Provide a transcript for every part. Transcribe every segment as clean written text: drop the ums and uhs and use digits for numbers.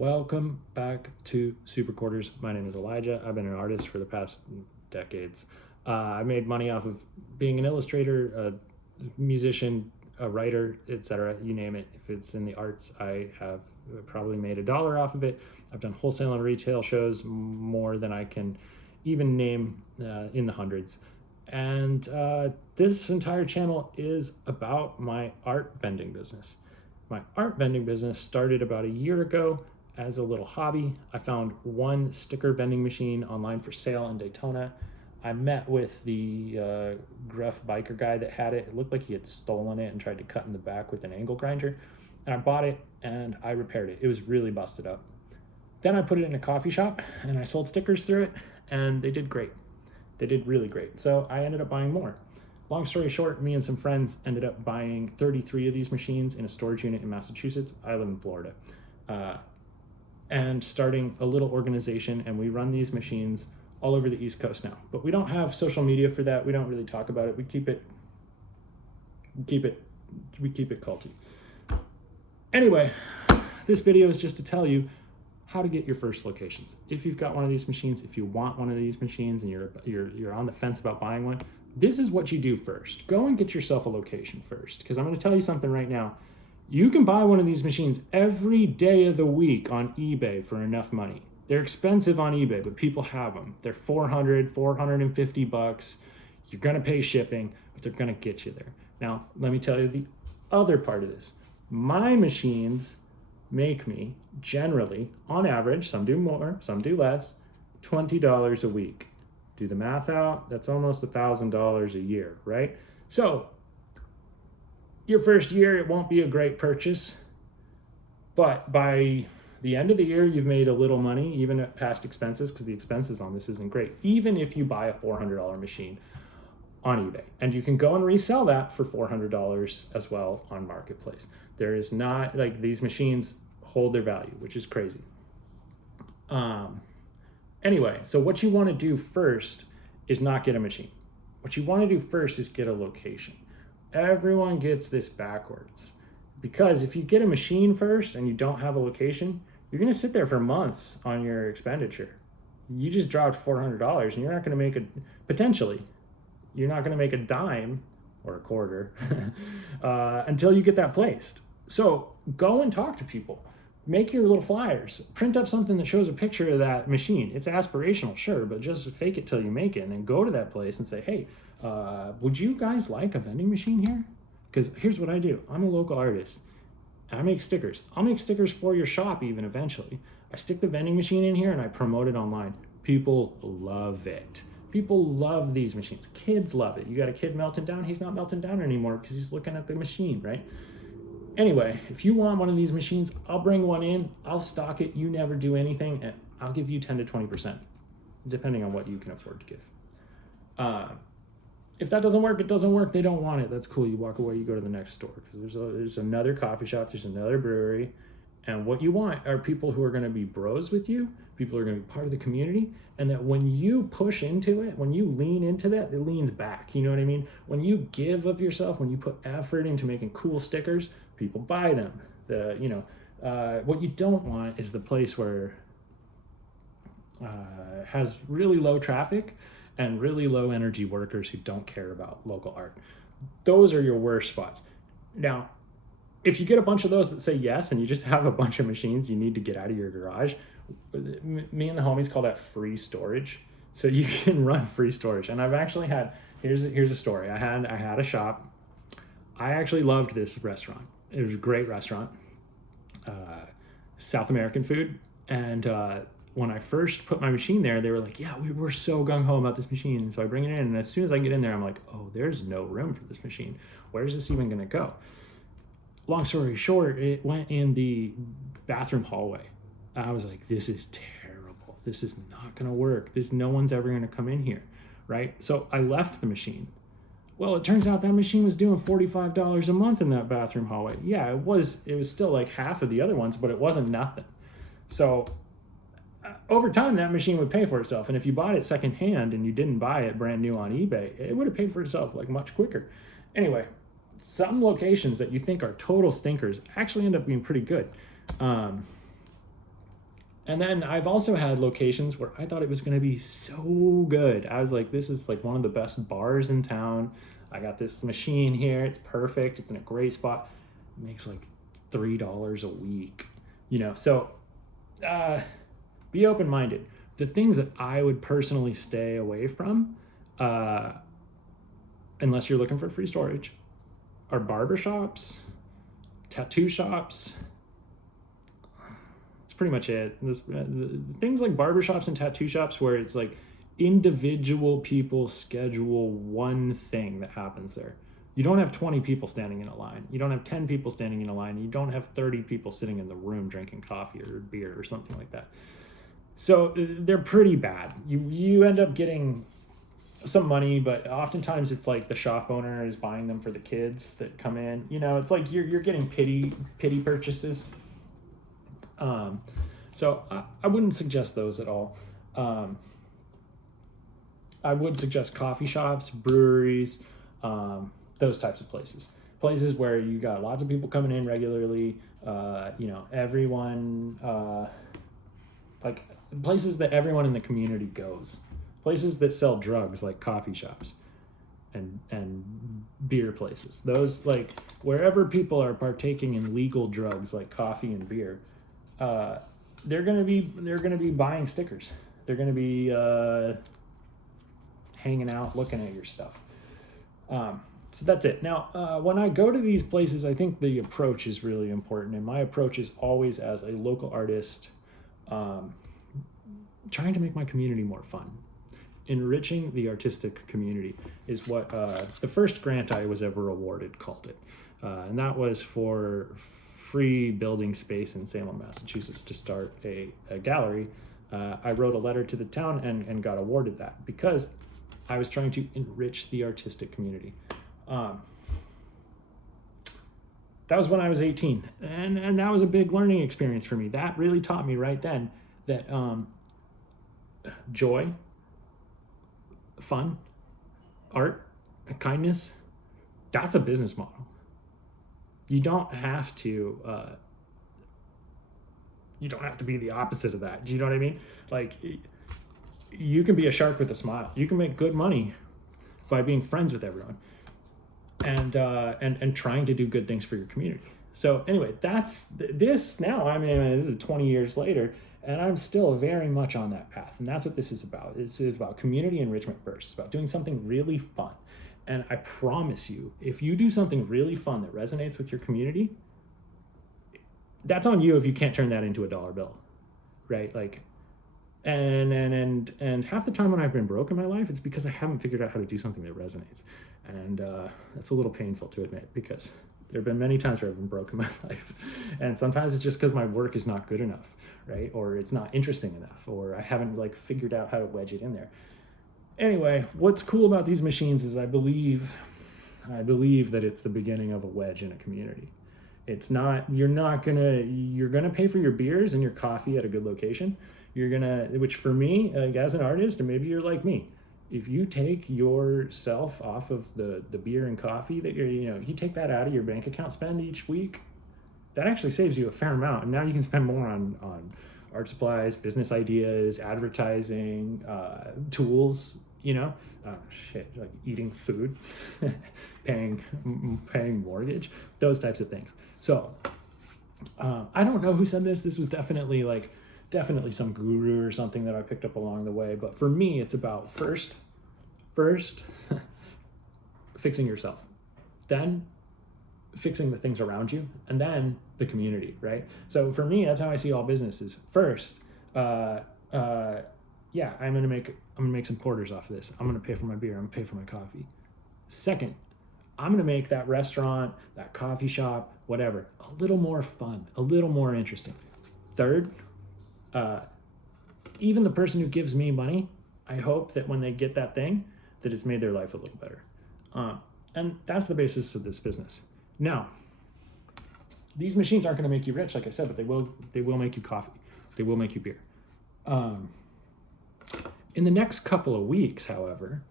Welcome back to Super Quarters. My name is Elijah. I've been an artist for the past decades. I made money off of being an illustrator, a musician, a writer, etc. You name it. If it's in the arts, I have probably made $1 off of it. I've done wholesale and retail shows more than I can even name, in the hundreds. And this entire channel is about my art vending business. My art vending business started about a year ago as a little hobby. I found one sticker vending machine online for sale in Daytona. I met with the gruff biker guy that had it. It looked like he had stolen it and tried to cut in the back with an angle grinder. And I bought it and I repaired it. It was really busted up. Then I put it in a coffee shop and I sold stickers through it, and they did great. They did really great. So I ended up buying more. Long story short, me and some friends ended up buying 33 of these machines in a storage unit in Massachusetts. I live in Florida. And starting a little organization, and we run these machines all over the East Coast now. But we don't have social media for that. We don't really talk about it. We keep it culty. Um, this video is just to tell you how to get your first locations. If you've got one of these machines, if you want one of these machines and you're on the fence about buying one, this is what you do first. Go and get yourself a location first, because I'm going to tell you something right now. You can buy one of these machines every day of the week on eBay for enough money. They're expensive on eBay, but people have them. They're $450. You're going to pay shipping, but they're going to get you there. Now, let me tell you the other part of this. My machines make me generally, on average, some do more, some do less, $20 a week. Do the math out, that's almost $1,000 a year, right? So your first year, it won't be a great purchase, but by the end of the year, you've made a little money, even at past expenses, because the expenses on this isn't great, even if you buy a $400 machine on eBay. And you can go and resell that for $400 as well on Marketplace. There is not, like, these machines hold their value, which is crazy. Anyway, so what you want to do first is not get a machine. What you want to do first is get a location. Everyone gets this backwards, because if you get a machine first and you don't have a location, you're going to sit there for months on your expenditure. You just dropped $400 and you're not going to make you're not going to make a dime or a quarter until you get that placed. So go and talk to people. Make your little flyers. Print up something that shows a picture of that machine. It's aspirational, sure, but just fake it till you make it, and then go to that place and say, hey, would you guys like a vending machine here? Because here's what I do. I'm a local artist. I make stickers. I'll make stickers for your shop even eventually. I stick the vending machine in here and I promote it online. People love it. People love these machines. Kids love it. You got a kid melting down, he's not melting down anymore because he's looking at the machine, right? Anyway, if you want one of these machines, I'll bring one in, I'll stock it, you never do anything, and I'll give you 10 to 20%, depending on what you can afford to give. If that doesn't work, it doesn't work, they don't want it, that's cool, you walk away, you go to the next store, because there's another coffee shop, there's another brewery, and what you want are people who are going to be bros with you, people who are going to be part of the community, and that when you push into it, when you lean into that, it leans back, you know what I mean? When you give of yourself, when you put effort into making cool stickers, people buy them. What you don't want is the place where it has really low traffic and really low energy workers who don't care about local art. Those are your worst spots. Now, if you get a bunch of those that say yes and you just have a bunch of machines you need to get out of your garage, me and the homies call that free storage. So you can run free storage. And I've actually had, here's a story. I had a shop. I actually loved this restaurant. It was a great restaurant, South American food. And when I first put my machine there, they were like, yeah, we were so gung-ho about this machine. And so I bring it in, and as soon as I get in there, I'm like, oh, there's no room for this machine. Where's this even gonna go? Long story short, it went in the bathroom hallway. I was like, this is terrible. This is not gonna work. No one's ever gonna come in here, right? So I left the machine. Well, it turns out that machine was doing $45 a month in that bathroom hallway. Yeah, it was still like half of the other ones, but it wasn't nothing. So over time, that machine would pay for itself. And if you bought it secondhand and you didn't buy it brand new on eBay, it would have paid for itself like much quicker. Anyway, some locations that you think are total stinkers actually end up being pretty good. And then I've also had locations where I thought it was going to be so good. I was like, this is like one of the best bars in town. I got this machine here. It's perfect. It's in a great spot. It makes like $3 a week, So be open-minded. The things that I would personally stay away from, unless you're looking for free storage, are barbershops, tattoo shops. That's pretty much it. Things like barbershops and tattoo shops where it's like individual people schedule one thing that happens there. You don't have 20 people standing in a line. You don't have 10 people standing in a line. You don't have 30 people sitting in the room drinking coffee or beer or something like that. So they're pretty bad. You end up getting some money, but oftentimes it's like the shop owner is buying them for the kids that come in. It's like you're getting pity purchases. So I wouldn't suggest those at all. I would suggest coffee shops, breweries, those types of places where you got lots of people coming in regularly. Everyone, like places that everyone in the community goes, places that sell drugs like coffee shops and beer places. Those, like, wherever people are partaking in legal drugs like coffee and beer, they're gonna be buying stickers. They're gonna be hanging out, looking at your stuff. So that's it. Now, when I go to these places, I think the approach is really important, and my approach is always as a local artist, trying to make my community more fun. Enriching the artistic community is what the first grant I was ever awarded called it, and that was for free building space in Salem, Massachusetts to start a gallery. I wrote a letter to the town and got awarded that because I was trying to enrich the artistic community. That was when I was 18, and that was a big learning experience for me. That really taught me right then that joy, fun, art, kindness, that's a business model. You don't have to be the opposite of that. Do you know what I mean? Like, you can be a shark with a smile. You can make good money by being friends with everyone and trying to do good things for your community. So anyway, that's this now. I mean, this is 20 years later, and I'm still very much on that path. And that's what this is about. It's about community enrichment first. It's about doing something really fun. And I promise you, if you do something really fun that resonates with your community, that's on you if you can't turn that into a dollar bill, right? Like, and half the time when I've been broke in my life, it's because I haven't figured out how to do something that resonates. And that's a little painful to admit, because there have been many times where I've been broke in my life. And sometimes it's just because my work is not good enough, right? Or it's not interesting enough, or I haven't like figured out how to wedge it in there. Anyway, what's cool about these machines is I believe that it's the beginning of a wedge in a community. It's not, you're gonna pay for your beers and your coffee at a good location. Which for me, like, as an artist, and maybe you're like me, if you take yourself off of the beer and coffee that you take that out of your bank account spend each week, that actually saves you a fair amount. And now you can spend more on art supplies, business ideas, advertising, tools, like eating food, paying mortgage, those types of things. So I don't know who said this. This was definitely some guru or something that I picked up along the way. But for me, it's about first fixing yourself, then fixing the things around you, and then the community, right? So for me, that's how I see all businesses. First, I'm gonna make some quarters off of this. I'm gonna pay for my beer. I'm gonna pay for my coffee. Second, I'm gonna make that restaurant, that coffee shop, whatever, a little more fun, a little more interesting. Third, even the person who gives me money, I hope that when they get that thing, that it's made their life a little better. And that's the basis of this business. Now, these machines aren't going to make you rich, like I said, but they will make you coffee. They will make you beer. In the next couple of weeks, however,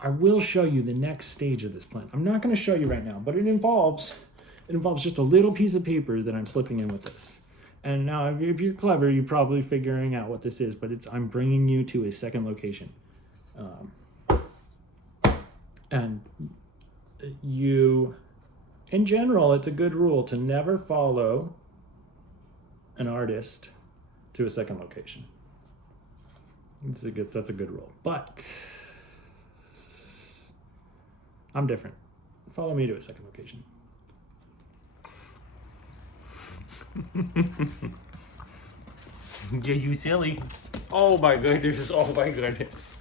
I will show you the next stage of this plan. I'm not going to show you right now, but it involves just a little piece of paper that I'm slipping in with this. And now, if you're clever, you're probably figuring out what this is, but I'm bringing you to a second location. And in general, it's a good rule to never follow an artist to a second location. That's a good rule. But I'm different. Follow me to a second location. Yeah, you silly. Oh my goodness. Oh my goodness.